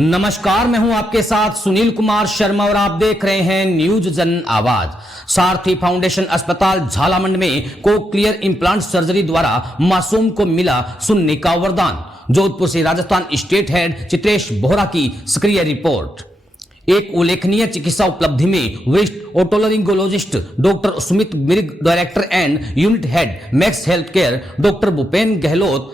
नमस्कार, मैं हूं आपके साथ सुनील कुमार शर्मा और आप देख रहे हैं न्यूज जन आवाज। सारथी फाउंडेशन अस्पताल झालामंड में कोक्लियर इंप्लांट सर्जरी द्वारा मासूम को मिला सुनने का वरदान। जोधपुर से राजस्थान स्टेट हेड चित्रेश बोहरा की सक्रिय रिपोर्ट। एक उल्लेखनीय चिकित्सा उपलब्धि में वरिष्ठ otolaryngologist doctor Sumit Mirg, director and unit head Max health care doctor Bhupen Gehlot,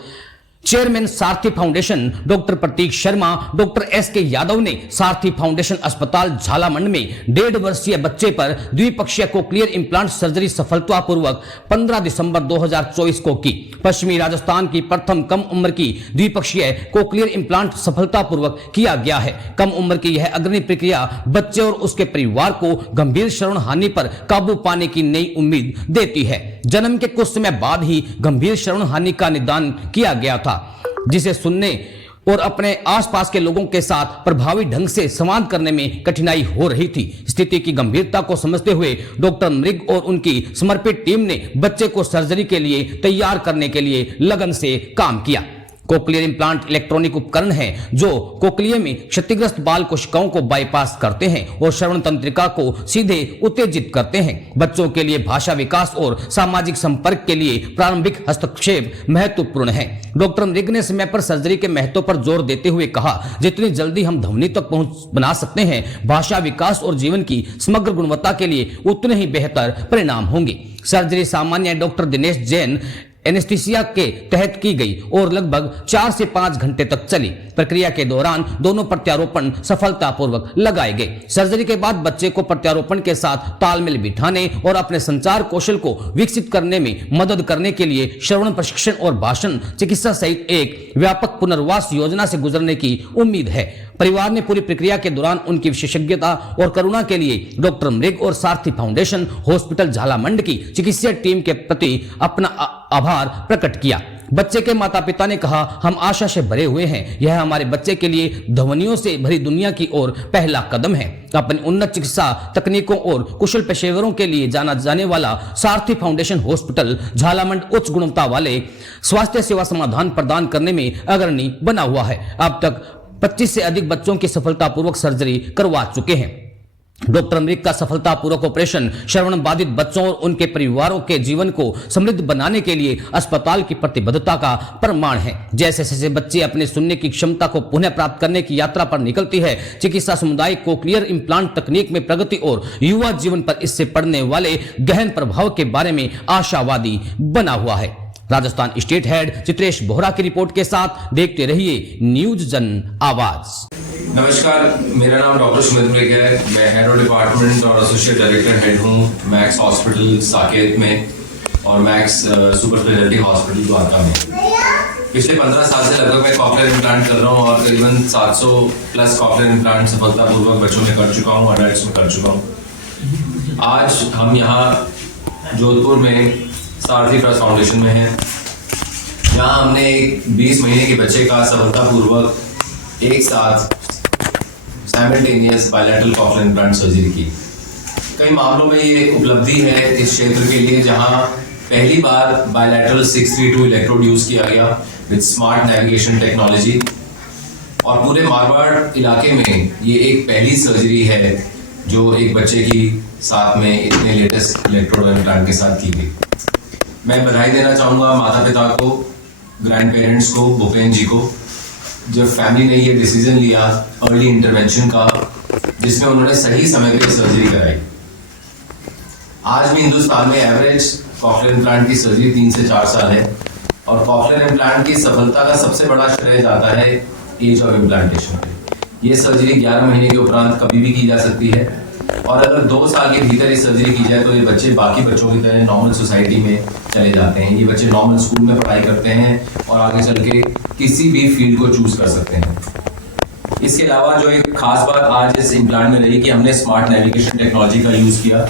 chairman Sarathi foundation doctor Prateek Sharma, doctor S K. Yadav ने सारथी फाउंडेशन अस्पताल झालामंड में 1.5 वर्षीय बच्चे पर द्विपक्षीय कोक्लियर इंप्लांट सर्जरी सफलतापूर्वक 15 दिसंबर 2024 को की। पश्चिमी राजस्थान की प्रथम कम उम्र की द्विपक्षीय कोक्लियर इंप्लांट सफलतापूर्वक किया गया है। कम उम्र की यह अग्रणी प्रक्रिया बच्चे और उसके परिवार को गंभीर श्रवण हानि पर काबू पाने की नई उम्मीद देती है। जन्म के कुछ समय बाद ही गंभीर श्रवण हानि का निदान किया गया था, जिसे सुनने और अपने आसपास के लोगों के साथ प्रभावी ढंग से संवाद करने में कठिनाई हो रही थी। स्थिति की गंभीरता को समझते हुए डॉक्टर मृग और उनकी समर्पित टीम ने बच्चे को सर्जरी के लिए तैयार करने के लिए लगन से काम किया। कोक्लियर इंप्लांट इलेक्ट्रॉनिक उपकरण है जो कोक्लिया में क्षतिग्रस्त बाल कोशिकाओं को बाईपास करते हैं और श्रवण तंत्रिका को सीधे उत्तेजित करते हैं। बच्चों के लिए भाषा विकास और सामाजिक संपर्क के लिए प्रारंभिक हस्तक्षेप महत्वपूर्ण है। डॉक्टर मृग ने समय पर सर्जरी के महत्व पर जोर देते हुए कहा, जितनी जल्दी हम ध्वनि तक पहुंच बना सकते हैं, भाषा विकास और जीवन की समग्र गुणवत्ता के लिए उतने ही बेहतर परिणाम होंगे। सर्जरी सामान्य डॉक्टर दिनेश जैन एनेस्थीसिया के तहत की गई और लगभग 4 से 5 घंटे तक चली। प्रक्रिया के दौरान दोनों प्रत्यारोपण सफलतापूर्वक लगाए गए। सर्जरी के बाद बच्चे को प्रत्यारोपण के साथ तालमेल बिठाने और अपने संचार कौशल को विकसित करने में मदद करने के लिए श्रवण प्रशिक्षण और भाषण चिकित्सा सहित एक व्यापक पुनर्वास योजना से गुजरने की उम्मीद है। परिवार ने पूरी प्रक्रिया के दौरान उनकी विशेषज्ञता और करुणा के लिए डॉक्टर मृग और सारथी फाउंडेशन हॉस्पिटल झालामंड की चिकित्सा टीम के प्रति अपना आभार प्रकट किया। बच्चे के माता पिता ने कहा, हम आशा से भरे हुए हैं। यह हमारे बच्चे के लिए ध्वनियों से भरी दुनिया की ओर पहला कदम है। अपनी उन्नत चिकित्सा तकनीकों और कुशल पेशेवरों के लिए जाना जाने वाला सारथी फाउंडेशन हॉस्पिटल झालामंड उच्च गुणवत्ता वाले स्वास्थ्य सेवा समाधान प्रदान करने में अग्रणी बना हुआ है। अब तक 25 से अधिक बच्चों की सफलतापूर्वक सर्जरी करवा चुके हैं। डॉक्टर मृग का सफलतापूर्वक ऑपरेशन श्रवण बाधित बच्चों और उनके परिवारों के जीवन को समृद्ध बनाने के लिए अस्पताल की प्रतिबद्धता का प्रमाण है। जैसे जैसे बच्चे अपने सुनने की क्षमता को पुनः प्राप्त करने की यात्रा पर निकलती है, चिकित्सा समुदाय कोक्लियर इंप्लांट तकनीक में प्रगति और युवा जीवन पर इससे पड़ने वाले गहन प्रभाव के बारे में आशावादी बना हुआ है। राजस्थान स्टेट हेड चित्रेश बोहरा की रिपोर्ट के साथ देखते रहिए न्यूज जन आवाज। नमस्कार, मेरा नाम डॉक्टर सुमित मिर्ग है। मैं हेड ऑफ डिपार्टमेंट और एसोसिएट डायरेक्टर हेड हूँ मैक्स हॉस्पिटल साकेत में और max super speciality hospital Dwarka में। पिछले 15 साल से लगभग मैं कॉक्लियर इम्प्लांट कर रहा हूँ और करीबन 700 प्लस कॉक्लियर इम्प्लांट सफलतापूर्वक बच्चों में कर चुका हूँ, अडल्ट्स में कर चुका हूँ। आज हम यहाँ जोधपुर में सारथी ट्रस्ट फाउंडेशन में हैं। यहाँ हमने एक 20 महीने के बच्चे का सफलतापूर्वक एक साथ simultaneous bilateral cochlear implant surgery की। कई मामलों में ये उपलब्धि है इस क्षेत्र के लिए, जहां पहली बार बायलैटरल 632 इलेक्ट्रोड यूज किया गया विद स्मार्ट नेविगेशन टेक्नोलॉजी, और पूरे मारवाड़ इलाके में ये एक पहली सर्जरी है जो एक बच्चे की साथ में इतने लेटेस्ट इलेक्ट्रोड इम्प्लांट के साथ की गई। मैं बधाई देना चाहूँगा माता पिता को, ग्रैंड पेरेंट्स को, भूपेन जी को, जब फैमिली ने ये डिसीजन लिया अर्ली इंटरवेंशन का, जिसमें उन्होंने सही समय पे सर्जरी कराई। आज भी हिंदुस्तान में एवरेज कॉक्लियर इम्प्लांट की सर्जरी 3 से 4 साल है और कॉक्लियर इम्प्लांट की सफलता का सबसे बड़ा श्रेय जाता है एज ऑफ इम्प्लांटेशन पे। ये सर्जरी 11 महीने के उपरांत कभी भी की जा सकती है और अगर 2 साल के भीतर ये सर्जरी की जाए तो ये बच्चे बाकी बच्चों की तरह नॉर्मल सोसाइटी में चले जाते हैं। ये बच्चे नॉर्मल स्कूल में पढ़ाई करते हैं और आगे चल के किसी भी फील्ड को चूज कर सकते हैं। इसके अलावा जो एक खास बात आज इस इम्प्लांट में रही कि हमने स्मार्ट नेविगेशन टेक्नोलॉजी का यूज किया।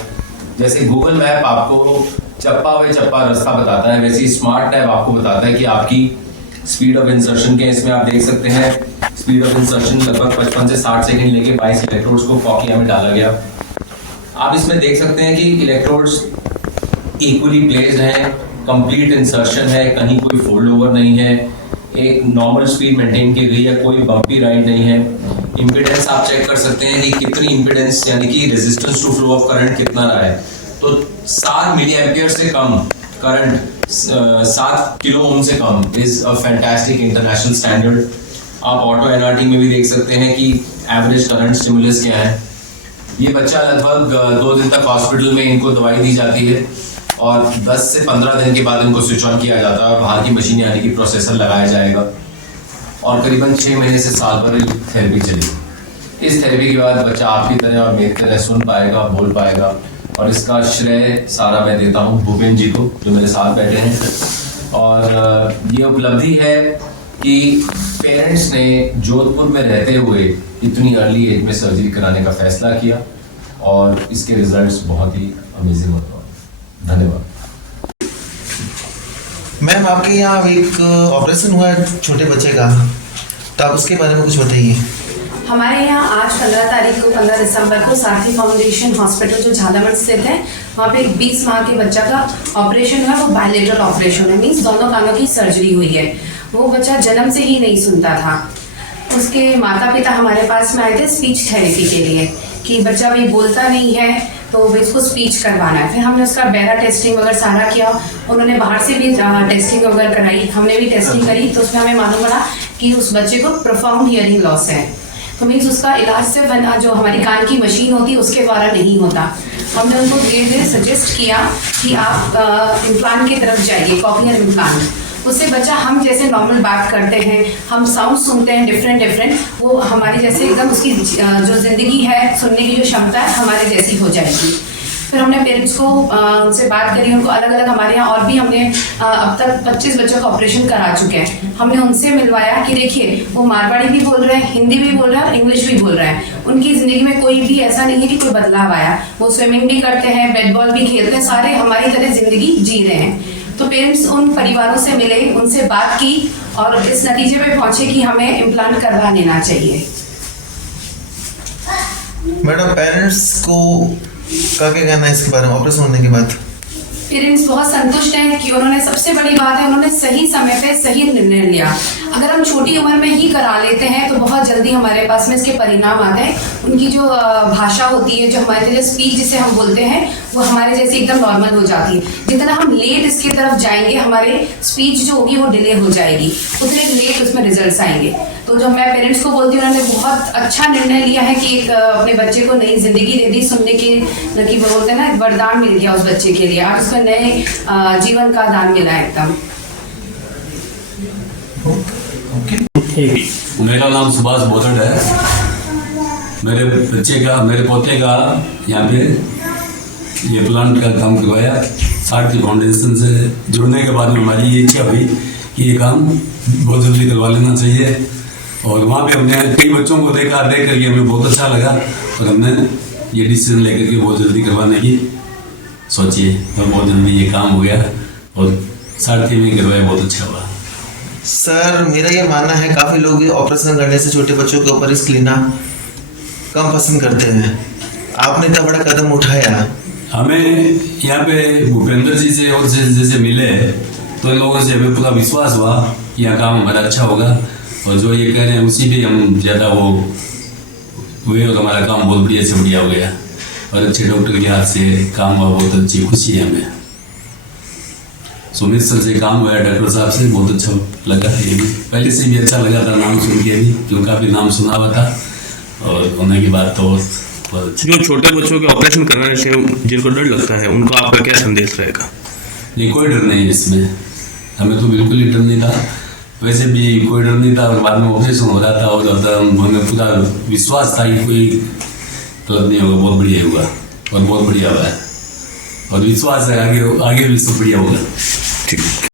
जैसे गूगल मैप आपको चप्पा वे चप्पा रास्ता बताता है, वैसे ही स्मार्ट टैब आपको बताता है कि आपकी स्पीड ऑफ इंसर्शन के, इसमें आप देख सकते हैं स्पीड ऑफ इंसर्शन लगभग 55 से 60 सेकंड लेके 22 इलेक्ट्रोड्स को कॉक्लिया में डाला गया। आप इसमें देख सकते हैं कि इलेक्ट्रोड्स इक्वली प्लेस्ड हैं, कंप्लीट इंसर्शन है, कहीं कोई फोल्ड ओवर नहीं है, एक नॉर्मल स्पीड मेंटेन की गई है, कोई बम्पी राइड नहीं है। इम्पीडेंस आप चेक कर सकते हैं कि कितनी इम्पीडेंस यानी कि resistance to flow of current कितना रहा है। तो 7 मिली एम्पियर से कम करंट, 7 किलो ओम से कम is a fantastic international standard. आप ऑटो एनआरटी में भी देख सकते हैं कि एवरेज करंट स्टिमुलस क्या है। ये बच्चा लगभग 2 दिन तक हॉस्पिटल में इनको दवाई दी जाती है और 10 से 15 दिन के बाद इनको स्विच ऑन किया जाता है और बाहर की मशीन यानी कि प्रोसेसर लगाया जाएगा और करीबन 6 महीने से साल भर थेरेपी चलेगी। इस थेरेपी के बाद बच्चा आपकी तरह और मेरी तरह सुन पाएगा, बोल पाएगा और इसका श्रेय सारा मैं देता हूँ भूपेंद्र जी को जो मेरे साथ बैठे हैं। और ये उपलब्धि है कि पेरेंट्स ने जोधपुर में रहते हुए इतनी अर्ली एज में सर्जरी कराने का फैसला किया और इसके रिजल्ट्स बहुत ही अमेजिंग होते हैं। धन्यवाद। मैम, आपके यहाँ एक ऑपरेशन हुआ है छोटे बच्चे का, तो आप उसके बारे में कुछ बताइए। हमारे यहाँ आज 15 तारीख को 15 दिसंबर को सारथी फाउंडेशन हॉस्पिटल जो झालावाड़ स्थित है वहाँ पे एक 20 माह के बच्चा का ऑपरेशन हुआ। वो बायलेटरल ऑपरेशन है, मीन्स दोनों कानों की सर्जरी हुई है। वो बच्चा जन्म से ही नहीं सुनता था। उसके माता पिता हमारे पास में आए थे स्पीच थेरेपी के लिए कि बच्चा भी बोलता नहीं है तो इसको स्पीच करवाना है। फिर हमने उसका बेरा टेस्टिंग वगैरह सारा किया। उन्होंने बाहर से भी टेस्टिंग वगैरह कराई, हमने भी टेस्टिंग करी तो उसमें हमें मालूम पड़ा कि उस बच्चे को प्रोफाउंड हियरिंग लॉस है। तो मीन्स उसका इलाज से बना जो हमारी कान की मशीन होती है उसके द्वारा नहीं होता। हमने उनको धीरे धीरे सजेस्ट किया कि आप इम्प्लांट की तरफ जाइए, कॉक्लियर इम्प्लांट। उससे बच्चा हम जैसे नॉर्मल बात करते हैं, हम साउंड सुनते हैं डिफरेंट, वो हमारी जैसे एकदम उसकी जो जिंदगी है सुनने की जो क्षमता है हमारे जैसी हो जाएगी। फिर हमने पेरेंट्स को उनसे बात करी, उनको अलग अलग हमारे यहाँ और भी हमने अब तक 25 बच्चों का ऑपरेशन करा चुके हैं। हमने उनसे मिलवाया कि देखिए वो मारवाड़ी भी बोल रहे हैं, हिंदी भी बोल रहे हैं और इंग्लिश भी बोल रहे हैं। उनकी ज़िंदगी में कोई भी ऐसा नहीं है कि कोई बदलाव आया। वो स्विमिंग भी करते हैं, बैट बॉल भी खेलते हैं, सारे हमारी तरह ज़िंदगी जी रहे हैं। तो पेरेंट्स उन परिवारों से मिले, उनसे बात की और इस नतीजे पे पहुंचे कि हमें इम्प्लांट करवा लेना चाहिए। मैडम, पेरेंट्स को क्या कहना है इसके बारे में ऑपरेशन होने के बाद? पेरेंट्स बहुत संतुष्ट हैं कि उन्होंने, सबसे बड़ी बात है उन्होंने सही समय पे सही निर्णय लिया। अगर हम छोटी उम्र में ही करा लेते हैं तो बहुत जल्दी हमारे पास में इसके परिणाम आते हैं। उनकी जो भाषा होती है, जो हमारे जो स्पीच जिसे हम बोलते हैं, वो हमारे जैसे एकदम नॉर्मल हो जाती है। जितना हम लेट इसकी तरफ जाएंगे हमारे स्पीच जो होगी वो डिले हो जाएगी, उतने लेट उसमें रिजल्ट आएंगे। तो जो मैं पेरेंट्स को बोलती हूँ, उन्होंने बहुत अच्छा निर्णय लिया है कि एक अपने बच्चे को नई जिंदगी दे दी, सुनने की न कि बोलते हैं ना, एक वरदान मिल गया उस बच्चे के लिए। आज उसको नए जीवन का दान मिला है एकदम। मेरा नाम सुभाष बोधड़ है। मेरे पोते का यहाँ पे ये प्लांट का काम करवाया। सारथी फाउंडेशन से जुड़ने के बाद में हमारी ये इच्छा हुई कि ये काम बहुत जल्दी करवा लेना चाहिए और वहाँ पे हमने कई बच्चों को देख करके हमें बहुत अच्छा लगा और हमने ये डिसीजन लेकर के बहुत जल्दी करवाने की सोची और बहुत जल्दी ये काम हो गया और सारथी में करवाया, बहुत अच्छा हुआ। सर, मेरा ये मानना है काफ़ी लोग ऑपरेशन करने से छोटे बच्चों के ऊपर रिस्क लेना कम पसंद करते हैं। आपने इतना बड़ा कदम उठाया। हमें यहाँ पे भूपेंद्र जी से और जैसे मिले तो इन लोगों से हमें पूरा विश्वास हुआ कि यह काम हमारा अच्छा होगा और जो ये कह रहे हैं उसी पे हम ज़्यादा वो हुए और हमारा काम बहुत बढ़िया से बढ़िया हो गया और अच्छे डॉक्टर के हाथ से काम हुआ, बहुत अच्छी खुशी है हमें। सुमित सर से काम हुआ डॉक्टर साहब से, बहुत अच्छा लगा। ये भी पहले से भी अच्छा लगा था नाम सुन के भी, क्योंकि काफ़ी नाम सुना हुआ था और होने की बात तो बहुत अच्छा। जो छोटे बच्चों के ऑपरेशन करवाने से जिनको डर लगता है उनको आपका क्या संदेश रहेगा? नहीं, कोई डर नहीं है इसमें, हमें तो बिल्कुल ही डर नहीं था। वैसे भी कोई डर नहीं था और बाद में ऑपरेशन हो रहा था और हमें पूरा विश्वास था कि कोई गलत नहीं होगा, बहुत बढ़िया होगा और बहुत बढ़िया हुआ है और विश्वास है आगे भी सब बढ़िया होगा। ठीक है।